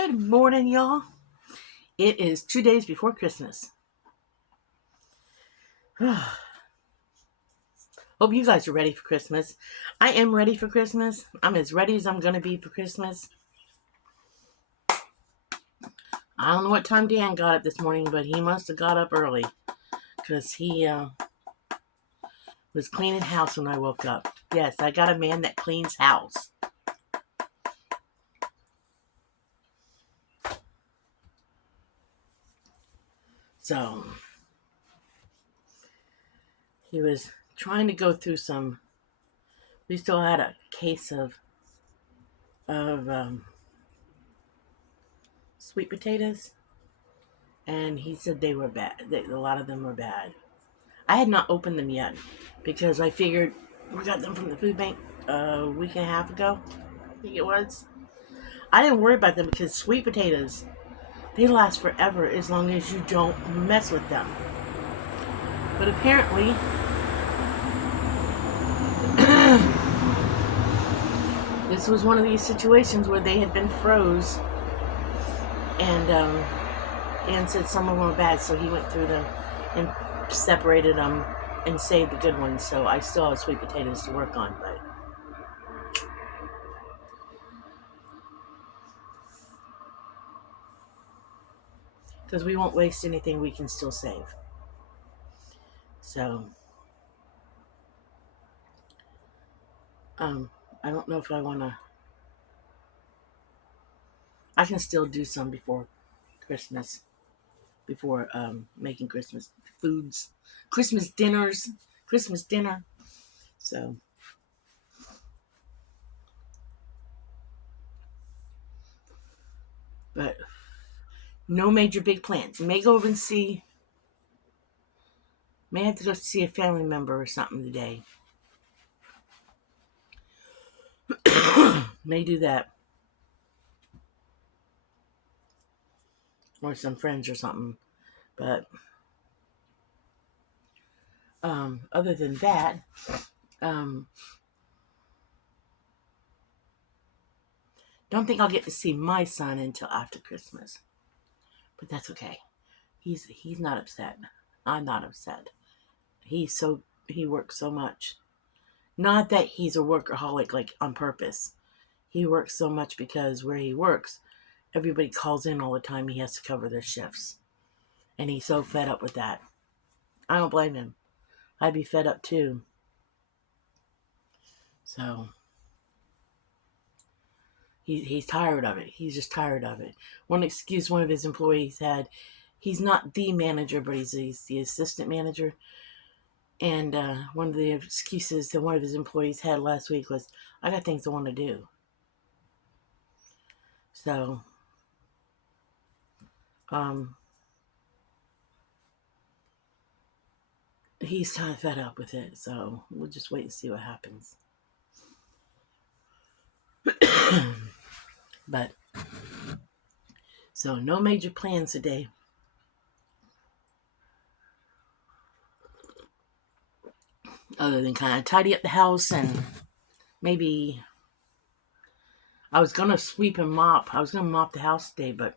Good morning, y'all. It is 2 days before Christmas. Hope you guys are ready for Christmas. I am ready for Christmas. I'm as ready as I'm going to be for Christmas. I don't know what time Dan got up this morning, but he must have got up early because he was cleaning house when I woke up. Yes, I got a man that cleans house. So, he was trying to go through some. We still had a case of sweet potatoes, and he said they were bad. A lot of them were bad. I had not opened them yet because I figured we got them from the food bank a week and a half ago, I think it was. I didn't worry about them because sweet potatoes, they last forever as long as you don't mess with them. But apparently, this was one of these situations where they had been froze, and Ann said some of them were bad, so he went through them and separated them and saved the good ones. So I still have sweet potatoes to work on, but because we won't waste anything, we can still save. So, I don't know if I want to. I can still do some before Christmas, before making Christmas foods, Christmas dinners, Christmas dinner. So, but no major big plans. May go over and see. May have to go see a family member or something today. May do that. Or some friends or something. But other than that, don't think I'll get to see my son until after Christmas. But that's okay. He's not upset. I'm not upset. He works so much. Not that he's a workaholic like on purpose. He works so much because where he works, everybody calls in all the time. He has to cover their shifts. And he's so fed up with that. I don't blame him. I'd be fed up too. So he's tired of it. He's just tired of it. One excuse one of his employees had, he's not the manager, but he's the assistant manager. And one of the excuses that one of his employees had last week was, I got things I want to do. So, he's kind of fed up with it. So, we'll just wait and see what happens. But, so no major plans today. Other than kind of tidy up the house and maybe I was going to sweep and mop. I was going to mop the house today, but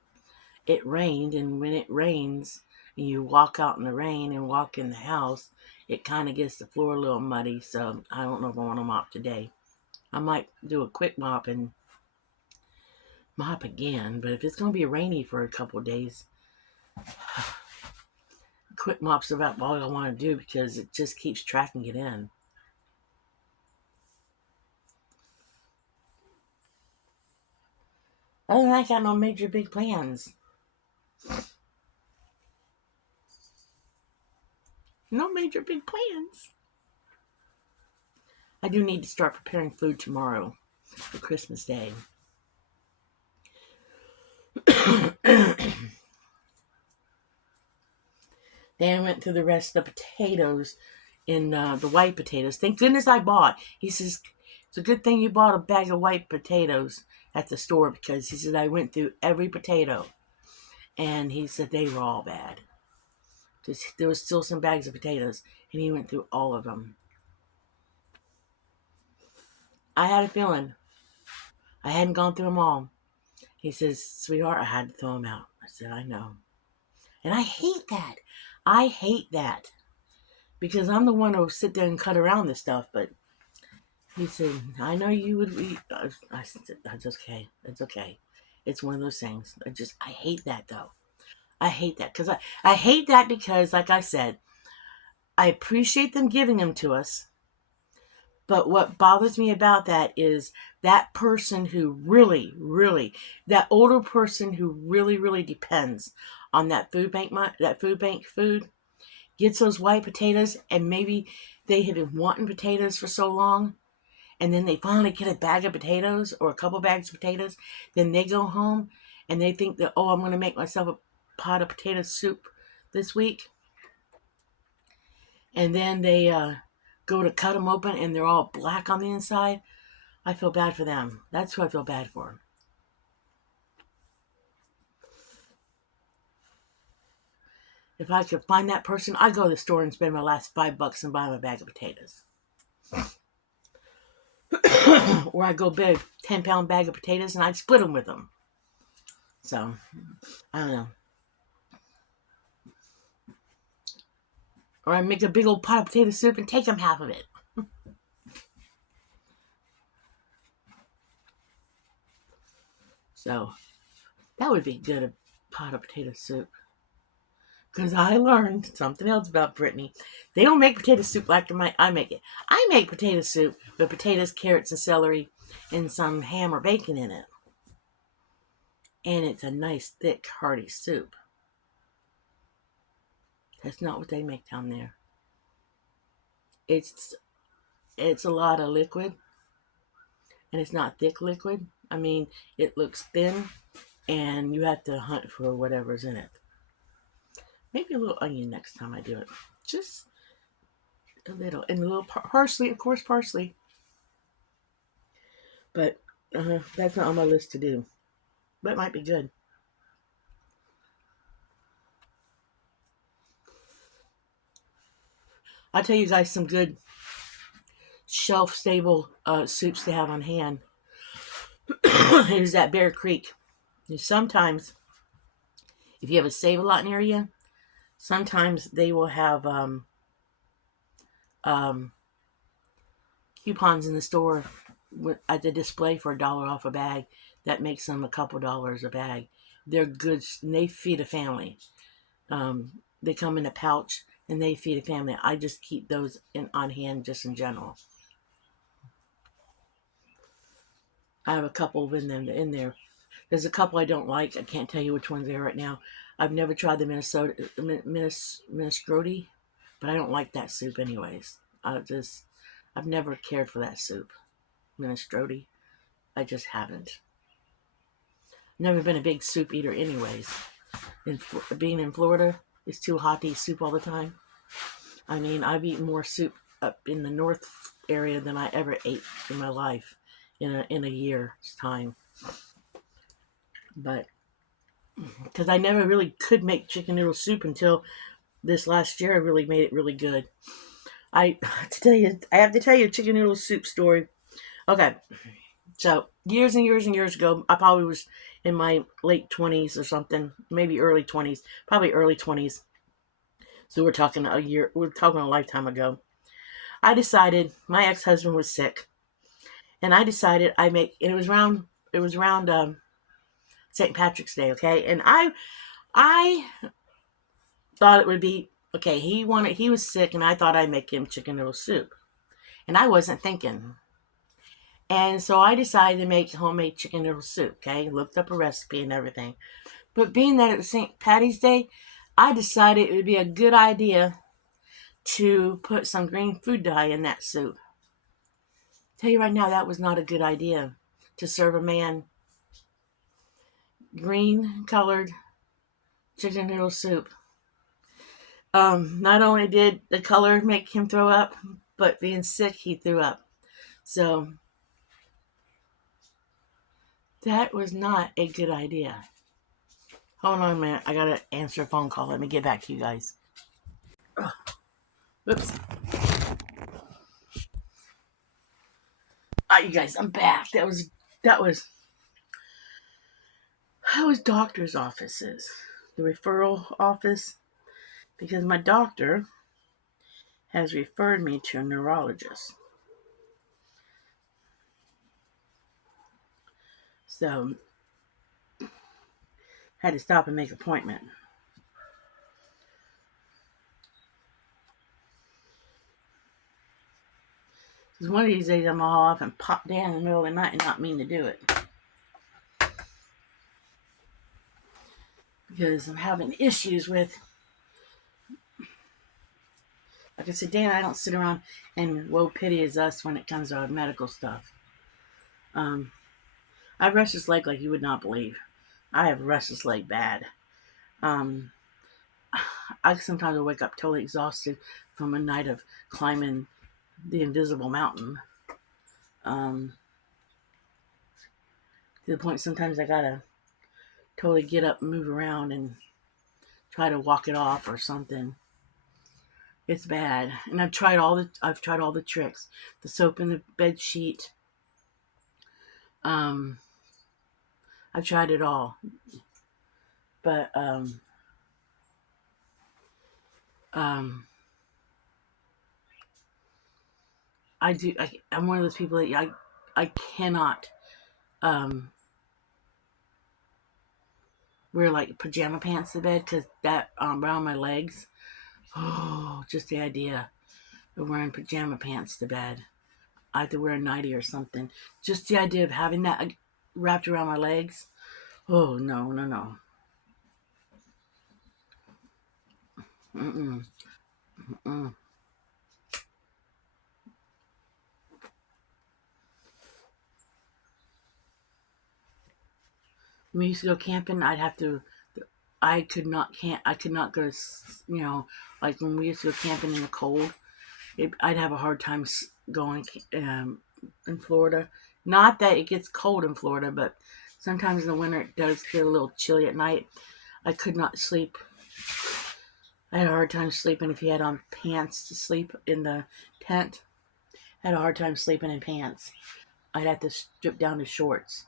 it rained. And when it rains and you walk out in the rain and walk in the house, it kind of gets the floor a little muddy. So I don't know if I want to mop today. I might do a quick mop and mop again. But if it's going to be rainy for a couple of days, quick mop's about all I want to do because it just keeps tracking it in. Other than that, I got no major big plans. No major big plans. I do need to start preparing food tomorrow for Christmas Day. Then I went through the rest of the potatoes in the white potatoes. Thank goodness I bought. He says, it's a good thing you bought a bag of white potatoes at the store because he said I went through every potato. And he said they were all bad. Because there was still some bags of potatoes. And he went through all of them. I had a feeling. I hadn't gone through them all. He says, sweetheart, I had to throw them out. I said, I know. And I hate that. I hate that. Because I'm the one who will sit there and cut around this stuff. But he said, I know you would be. I said, that's okay. It's okay. It's one of those things. I hate that though. I hate that. I hate that because, like I said, I appreciate them giving them to us. But what bothers me about that is that person who really, really, that older person who really, really depends on that food bank food, gets those white potatoes, and maybe they have been wanting potatoes for so long, and then they finally get a bag of potatoes or a couple bags of potatoes. Then they go home and they think that, oh, I'm going to make myself a pot of potato soup this week, and then they go to cut them open and they're all black on the inside. I feel bad for them. That's who I feel bad for. If I could find that person, I'd go to the store and spend my last $5 and buy them a bag of potatoes. Or I'd go buy a 10-pound bag of potatoes and I'd split them with them. So, I don't know. Or I'd make a big old pot of potato soup and take them half of it. So, that would be good, a pot of potato soup. Because I learned something else about Brittany. They don't make potato soup like I make it. I make potato soup with potatoes, carrots, and celery, and some ham or bacon in it. And it's a nice, thick, hearty soup. That's not what they make down there. It's a lot of liquid, and it's not thick liquid. I mean, it looks thin, and you have to hunt for whatever's in it. Maybe a little onion next time I do it. Just a little. And a little parsley, of course, parsley. But that's not on my list to do. But it might be good. I'll tell you guys some good shelf-stable soups to have on hand. Here's that Bear Creek. And sometimes, if you have a Save-A-Lot near you, sometimes they will have coupons in the store at the display for $1 off a bag. That makes them a couple dollars a bag. They're good, and they feed a family. They come in a pouch, and they feed a family. I just keep those on hand just in general. I have a couple of them in there. There's a couple I don't like. I can't tell you which ones they are right now. I've never tried the minestrone, but I don't like that soup anyways. I've never cared for that soup. Minestrone. I just haven't. Never been a big soup eater anyways. Being in Florida, it's too hot to eat soup all the time. I mean, I've eaten more soup up in the north area than I ever ate in my life in a year's time. But because I never really could make chicken noodle soup until this last year, I really made it really good. I have to tell you a chicken noodle soup story. Okay, so years and years and years ago, I probably was in my late 20s or something, maybe early 20s, probably early 20s. So we're talking a lifetime ago. I decided my ex-husband was sick, and I decided it was around St. Patrick's Day, okay, and I thought it would be okay. He was sick, and I thought I'd make him chicken noodle soup, and I wasn't thinking. And so I decided to make homemade chicken noodle soup, okay? Looked up a recipe and everything. But being that it was St. Patty's Day, I decided it would be a good idea to put some green food dye in that soup. Tell you right now, that was not a good idea to serve a man green colored chicken noodle soup. Not only did the color make him throw up, but being sick, he threw up. So that was not a good idea. Hold on a minute. I gotta answer a phone call. Let me get back to you guys. Oops. Alright, you guys, I'm back. That was How is doctor's offices? The referral office? Because my doctor has referred me to a neurologist. So I had to stop and make an appointment. Because one of these days I'm gonna haul off and pop down in the middle of the night and not mean to do it. Because I'm having issues with, like I said, Dan, I don't sit around and woe pity is us when it comes to medical stuff. I have restless leg like you would not believe. I have restless leg bad. Um, I sometimes wake up totally exhausted from a night of climbing the invisible mountain. Um, to the point sometimes I gotta totally get up and move around and try to walk it off or something. It's bad, and I've tried all the tricks, the soap in the bed sheet. Um, I've tried it all, but um, I'm one of those people that I cannot um wear like pajama pants to bed because that around my legs. Oh, just the idea of wearing pajama pants to bed. I have to wear a nightie or something. Just the idea of having that wrapped around my legs. Oh no, no, no. Mm-mm. Mm-mm. When we used to go camping, I'd have to. I could not camp. I could not go. Like when we used to go camping in the cold, I'd have a hard time going in Florida. Not that it gets cold in Florida, but sometimes in the winter it does get a little chilly at night. I could not sleep. I had a hard time sleeping if you had on pants to sleep in the tent. I had a hard time sleeping in pants. I'd have to strip down to shorts.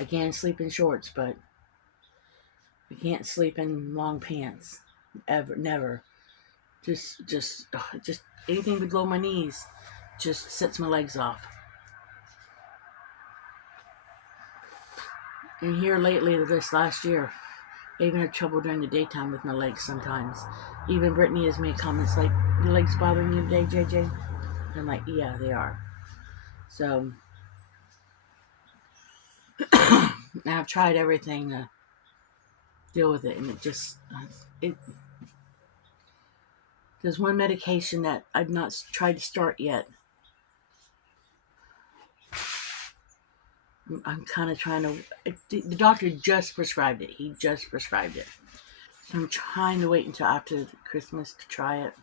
I can sleep in shorts, but I can't sleep in long pants. Ever, never. Just anything below my knees just sets my legs off. And here lately, this last year, I even had trouble during the daytime with my legs sometimes. Even Brittany has made comments like, "Your legs bothering you today, JJ?" And I'm like, "Yeah, they are." So I've tried everything to deal with it, and it. There's one medication that I've not tried to start yet. I'm kind of trying to. The doctor just prescribed it. He just prescribed it. So I'm trying to wait until after Christmas to try it.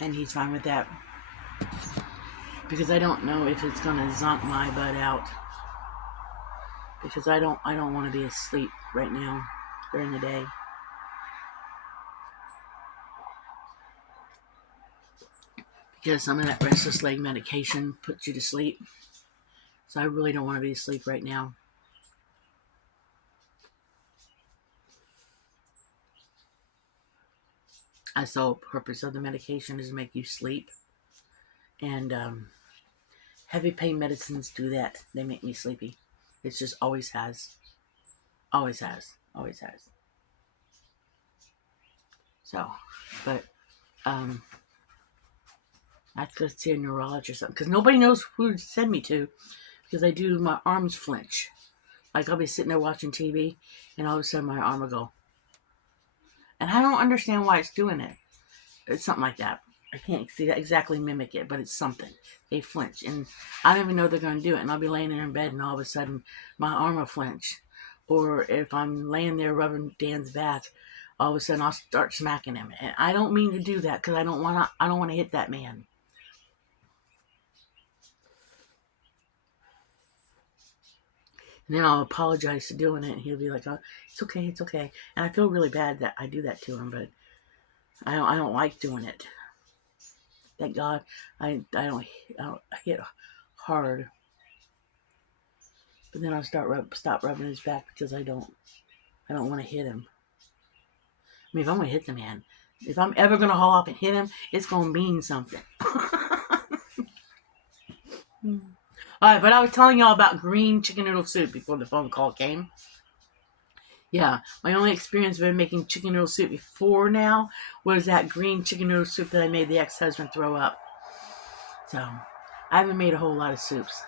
And he's fine with that. Because I don't know if it's gonna zonk my butt out. Because I don't want to be asleep right now during the day. Because some of that restless leg medication puts you to sleep. So I really don't want to be asleep right now. That's the whole purpose of the medication is to make you sleep. And heavy pain medicines do that. They make me sleepy. It just always has. Always has. Always has. So, but I have to go see a neurologist or something. Because nobody knows who to send me to. Because I do, my arms flinch. Like I'll be sitting there watching TV and all of a sudden my arm will go. And I don't understand why it's doing it. It's something like that. I can't see that exactly mimic it, but it's something. They flinch, and I don't even know they're going to do it. And I'll be laying there in bed, and all of a sudden, my arm will flinch. Or if I'm laying there rubbing Dan's back, all of a sudden I'll start smacking him. And I don't mean to do that because I don't want to. I don't want to hit that man. And then I'll apologize for doing it, and he'll be like, "Oh, it's okay, it's okay." And I feel really bad that I do that to him, but I don't like doing it. Thank God I don't hit hard. But then I'll stop rubbing his back because I don't want to hit him. I mean, if I'm gonna hit the man, if I'm ever gonna haul off and hit him, it's gonna mean something. Alright, but I was telling y'all about green chicken noodle soup before the phone call came. Yeah, my only experience with making chicken noodle soup before now was that green chicken noodle soup that I made the ex-husband throw up. So, I haven't made a whole lot of soups.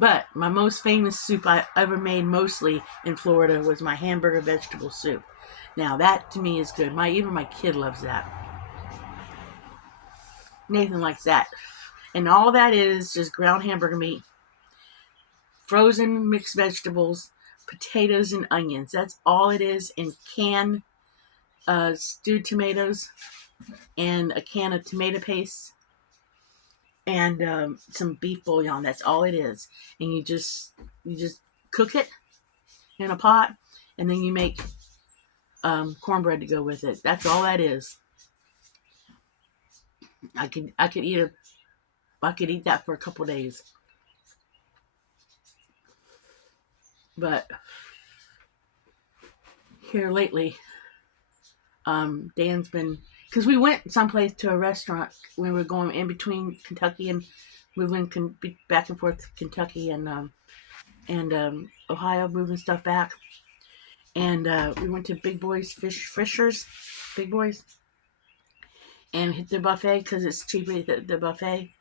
But my most famous soup I ever made, mostly in Florida, was my hamburger vegetable soup. Now, that to me is good. Even my kid loves that. Nathan likes that. And all that is just ground hamburger meat, frozen mixed vegetables, potatoes, and onions. That's all it is. And canned stewed tomatoes, and a can of tomato paste, and some beef bouillon. That's all it is. And you just cook it in a pot, and then you make cornbread to go with it. That's all that is. I could eat that for a couple days. But here lately, Dan's been, because we went someplace to a restaurant when we were going in between Kentucky and moving back and forth to Kentucky and Ohio, moving stuff back. And we went to Big Boy's Fishers, Big Boy's, and hit the buffet because it's cheaper at the buffet.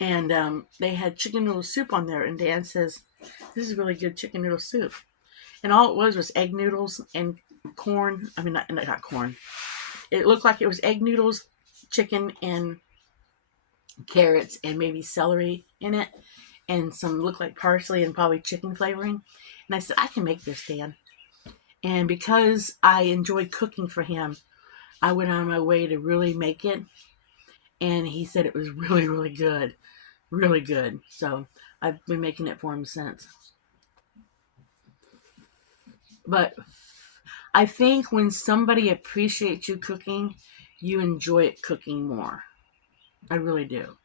And they had chicken noodle soup on there. And Dan says, "This is really good chicken noodle soup." And all it was egg noodles and corn. I mean, not corn. It looked like it was egg noodles, chicken, and carrots, and maybe celery in it. And some looked like parsley and probably chicken flavoring. And I said, "I can make this, Dan." And because I enjoyed cooking for him, I went on my way to really make it. And he said it was really, really good. Really good. So I've been making it for him since. But I think when somebody appreciates you cooking, you enjoy it cooking more. I really do.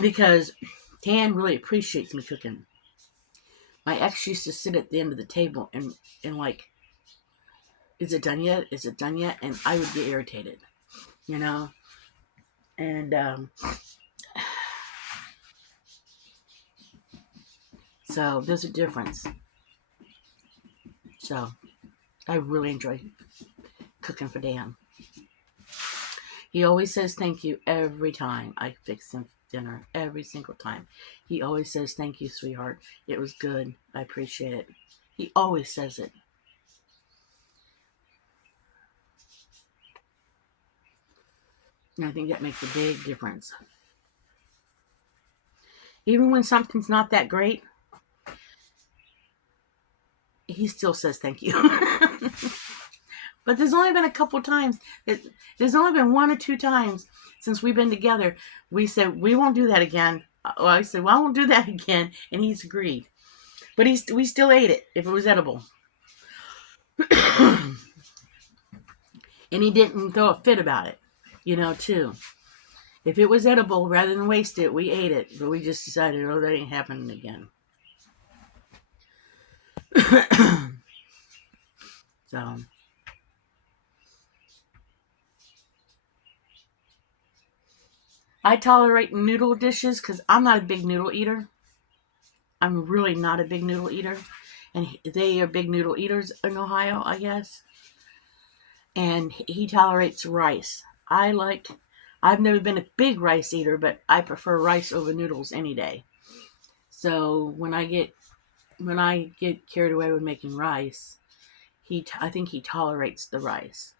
Because Dan really appreciates me cooking. My ex used to sit at the end of the table and like, "Is it done yet? Is it done yet?" And I would get irritated, you know? And so there's a difference. So I really enjoy cooking for Dan. He always says thank you every time I fix him dinner. Every single time. He always says, "Thank you, sweetheart. It was good. I appreciate it." He always says it. And I think that makes a big difference. Even when something's not that great, he still says thank you. But there's only been a couple times. There's only been 1 or 2 times since we've been together. We said, "We won't do that again." Well, I said, "Well, I won't do that again." And he's agreed. But we still ate it if it was edible. And he didn't throw a fit about it, too. If it was edible, rather than waste it, we ate it. But we just decided, oh, that ain't happening again. So, I tolerate noodle dishes because I'm not a big noodle eater. I'm really not a big noodle eater. And they are big noodle eaters in Ohio, I guess. And he tolerates rice. I've never been a big rice eater, but I prefer rice over noodles any day. So when I get carried away with making rice, I think he tolerates the rice.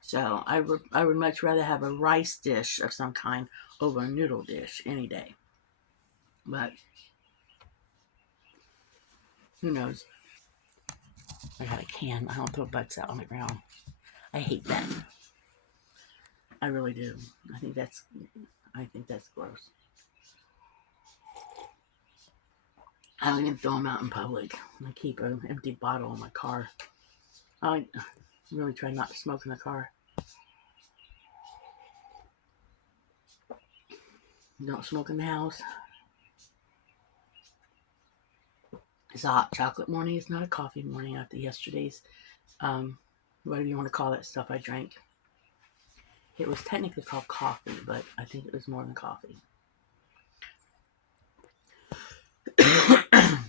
So I would much rather have a rice dish of some kind over a noodle dish any day. But who knows? I got a can. I don't throw butts out on the ground. I hate that. I really do. I think that's gross. I don't even throw them out in public. I keep an empty bottle in my car. I really try not to smoke in the car. Don't smoke in the house. It's a hot chocolate morning. It's not a coffee morning after yesterday's, whatever you want to call that stuff I drank. It was technically called coffee, but I think it was more than coffee.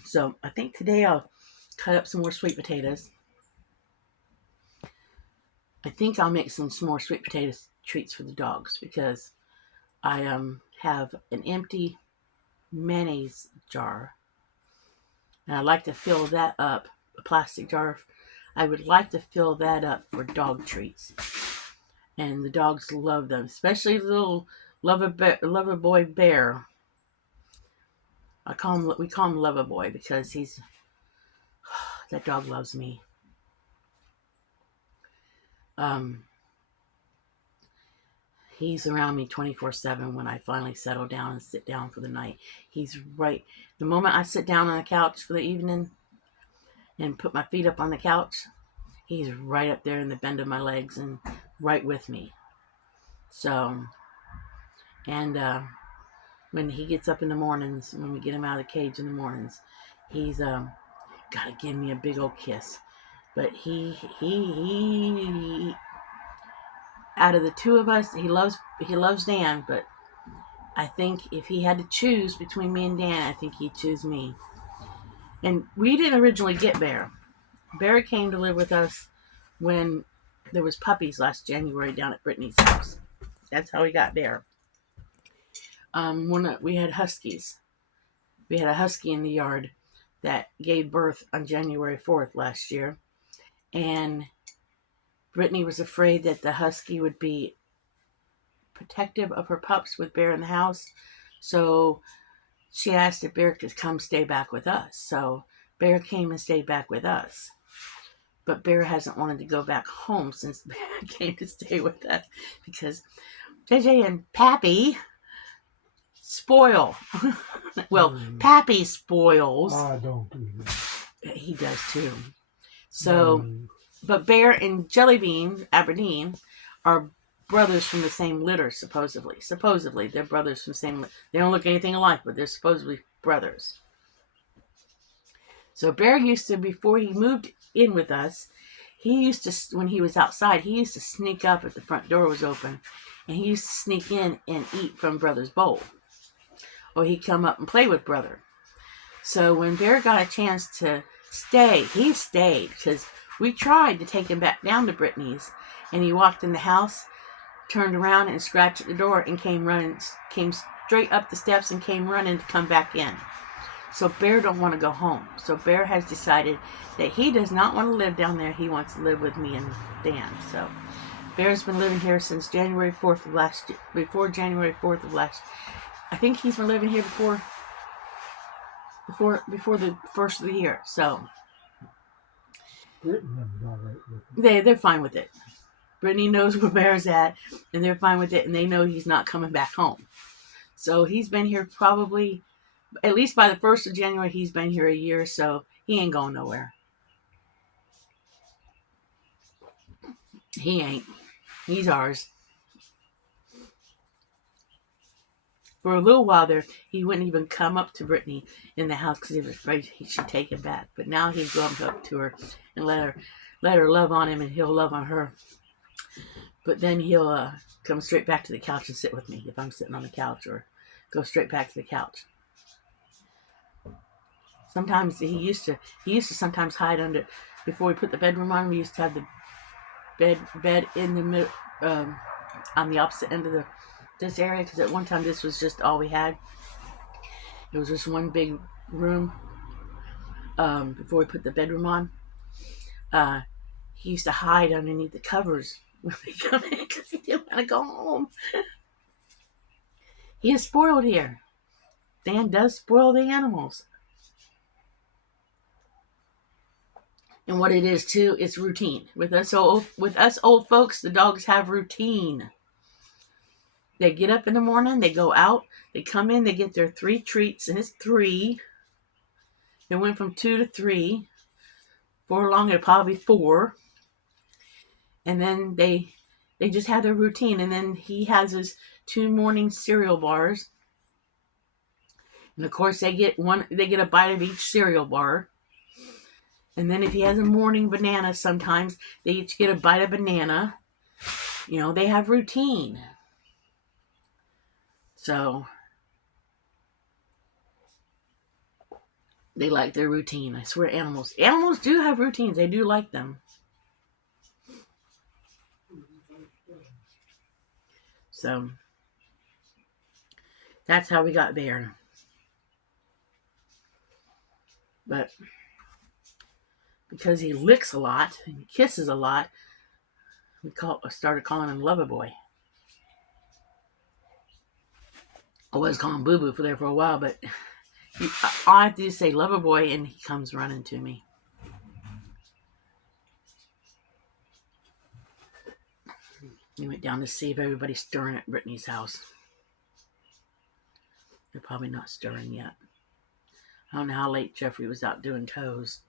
So I think today I'll cut up some more sweet potatoes. I think I'll make some more sweet potato treats for the dogs because I have an empty mayonnaise jar. And I'd like to fill that up, a plastic jar. I would like to fill that up for dog treats. And the dogs love them, especially the little lover boy bear. We call him Lover Boy because that dog loves me. He's around me 24/7 when I finally settle down and sit down for the night. He's right. The moment I sit down on the couch for the evening and put my feet up on the couch, he's right up there in the bend of my legs and right with me. So, and when he gets up in the mornings, when we get him out of the cage in the mornings, he's got to give me a big old kiss. But he out of the two of us, he loves Dan, but I think if he had to choose between me and Dan, I think he'd choose me. And we didn't originally get Bear. Bear came to live with us when there was puppies last January down at Brittany's house. That's how we got Bear. We had huskies. We had a husky in the yard that gave birth on January 4th last year. And Brittany was afraid that the husky would be protective of her pups with Bear in the house. So she asked if Bear could come stay back with us. So Bear came and stayed back with us. But Bear hasn't wanted to go back home since Bear came to stay with us because JJ and Pappy spoil. Well, Pappy spoils. I don't do that. He does too. So, but Bear and Jellybean, Aberdeen, are brothers from the same litter, supposedly. Supposedly, they're brothers from the same litter. They don't look anything alike, but they're supposedly brothers. So Bear used to, before he moved in with us, he used to, when he was outside, he used to sneak up if the front door was open, and he used to sneak in and eat from Brother's bowl. Or he'd come up and play with Brother. So when Bear got a chance to stay, he stayed, because we tried to take him back down to Brittany's, and he walked in the house, turned around and scratched at the door and came straight up the steps and came running to come back in. So Bear don't want to go home. So Bear has decided that he does not want to live down there. He wants to live with me and Dan. So Bear's been living here since January 4th of last year. Before January 4th of last year. I think he's been living here before the first of the year. So they're fine with it. Brittany knows where Bear's at, and they're fine with it, and they know he's not coming back home. So he's been here probably, at least by the 1st of January, he's been here a year, so he ain't going nowhere. He ain't. He's ours. For a little while there, he wouldn't even come up to Brittany in the house because he was afraid he should take him back. But now he'd go up to her and let her love on him, and he'll love on her. But then he'll come straight back to the couch and sit with me if I'm sitting on the couch, or go straight back to the couch. Sometimes he used to sometimes hide under, before we put the bedroom on, we used to have the bed in the middle, on the opposite end of this area, because at one time this was just all we had. It was just one big room before we put the bedroom on. He used to hide underneath the covers when we come in because he didn't want to go home. He is spoiled here. Dan does spoil the animals. And what it is too, it's routine. With us old folks, the dogs have routine. They get up in the morning, they go out, they come in, they get their 3 treats, and it's 3. It went from 2 to 3. For long, it'll probably be 4. And then they just have their routine. And then he has his 2 morning cereal bars. And of course, they get a bite of each cereal bar. And then if he has a morning banana, sometimes they each get a bite of banana. You know, they have routine. So they like their routine. I swear, animals do have routines. They do like them. So that's how we got there. But because he licks a lot and kisses a lot, I started calling him Lover Boy. I was calling him Boo Boo for a while, but I have to say Lover Boy, and he comes running to me. He went down to see if everybody's stirring at Brittany's house. They're probably not stirring yet. I don't know how late Jeffrey was out doing toes.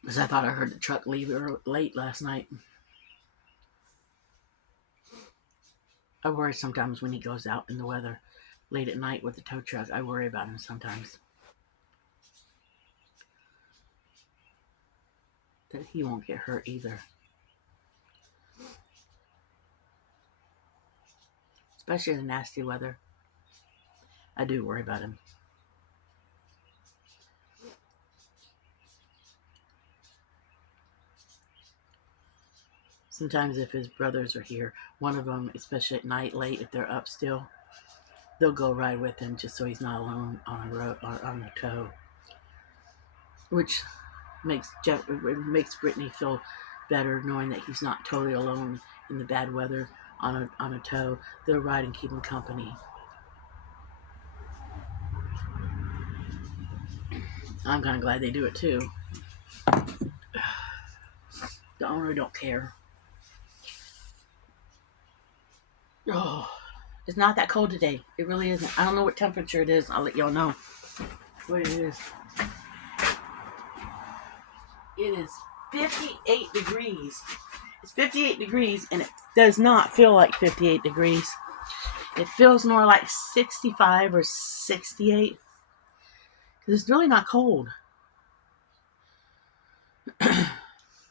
Because I thought I heard the truck leave late last night. I worry sometimes when he goes out in the weather late at night with the tow truck. I worry about him sometimes. That he won't get hurt either. Especially in the nasty weather. I do worry about him. Sometimes if his brothers are here, one of them, especially at night late, if they're up still, they'll go ride with him just so he's not alone on a road or on the tow. Which makes Brittany feel better knowing that he's not totally alone in the bad weather on a tow. They'll ride and keep him company. I'm kind of glad they do it too. The owner don't care. Oh, it's not that cold today. It really isn't. I don't know what temperature it is. I'll let y'all know what it is. It is 58 degrees. It's 58 degrees, and it does not feel like 58 degrees. It feels more like 65 or 68. Because it's really not cold.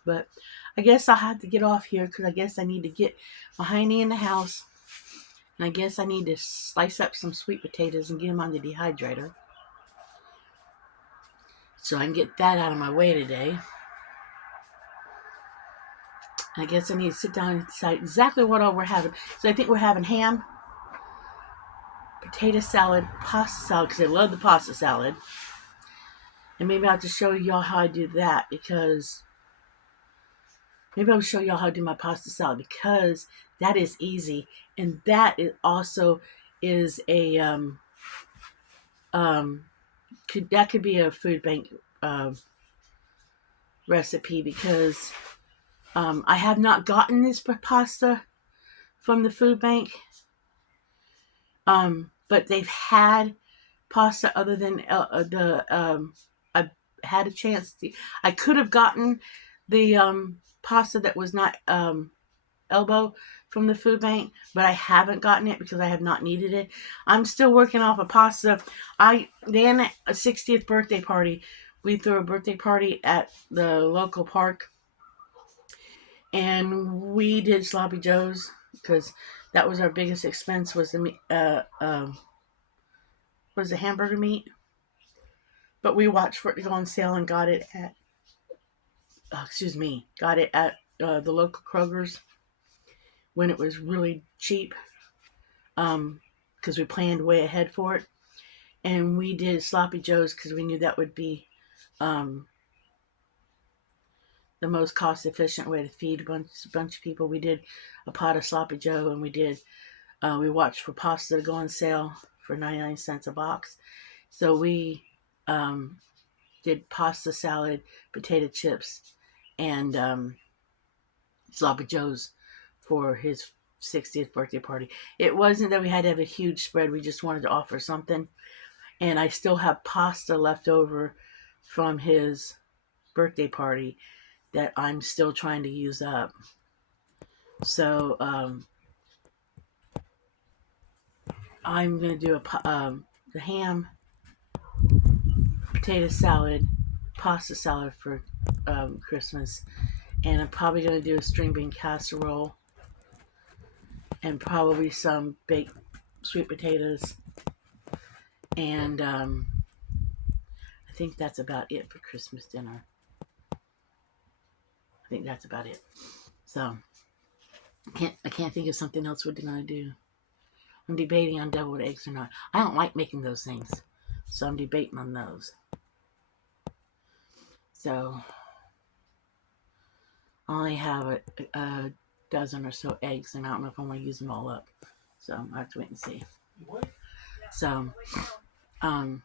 But I guess I'll have to get off here because I guess I need to get my hiney in the house. And I guess I need to slice up some sweet potatoes and get them on the dehydrator. So I can get that out of my way today. I guess I need to sit down and decide exactly what all we're having. So I think we're having ham, potato salad, pasta salad, because I love the pasta salad. And maybe I'll just show y'all how I do that, because maybe I'll show y'all how to do my pasta salad, because that is easy. And that is also is a that could be a food bank recipe, because I have not gotten this pasta from the food bank, but they've had pasta other than I had a chance to. I could have gotten the pasta that was not elbow from the food bank, but I haven't gotten it because I have not needed it. I'm still working off a pasta. Then a 60th birthday party. We threw a birthday party at the local park, and we did sloppy joes because that was our biggest expense. Was the hamburger meat, but we watched for it to go on sale and got it at the local Kroger's when it was really cheap, because we planned way ahead for it. And we did sloppy joes because we knew that would be the most cost efficient way to feed a bunch of people. We did a pot of sloppy joe, and we watched for pasta to go on sale for 99 cents a box. So we did pasta salad, potato chips, and sloppy joes for his 60th birthday party. It wasn't that we had to have a huge spread. We just wanted to offer something. And I still have pasta left over from his birthday party that I'm still trying to use up. So I'm gonna do the ham, potato salad, pasta salad for Christmas, and I'm probably gonna do a string bean casserole, and probably some baked sweet potatoes, and I think that's about it for Christmas dinner. I think that's about it. So I can't think of something else we're gonna do. I'm debating on deviled eggs or not. I don't like making those things, so I'm debating on those. So I only have a dozen or so eggs, and I don't know if I want to use them all up. So I have to wait and see. So I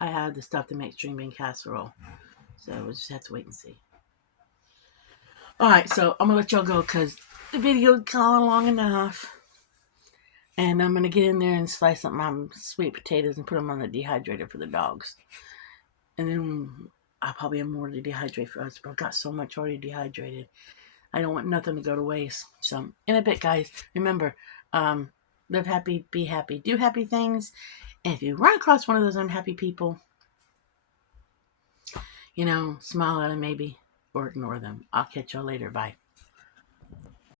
have the stuff to make string bean casserole. So we'll just have to wait and see. Alright, so I'm going to let y'all go because the video's gone long enough. And I'm going to get in there and slice up my sweet potatoes and put them on the dehydrator for the dogs. And then I'll probably have more to dehydrate for us. But I've got so much already dehydrated. I don't want nothing to go to waste. So in a bit, guys, remember, live happy, be happy, do happy things. And if you run across one of those unhappy people, smile at them maybe or ignore them. I'll catch y'all later. Bye.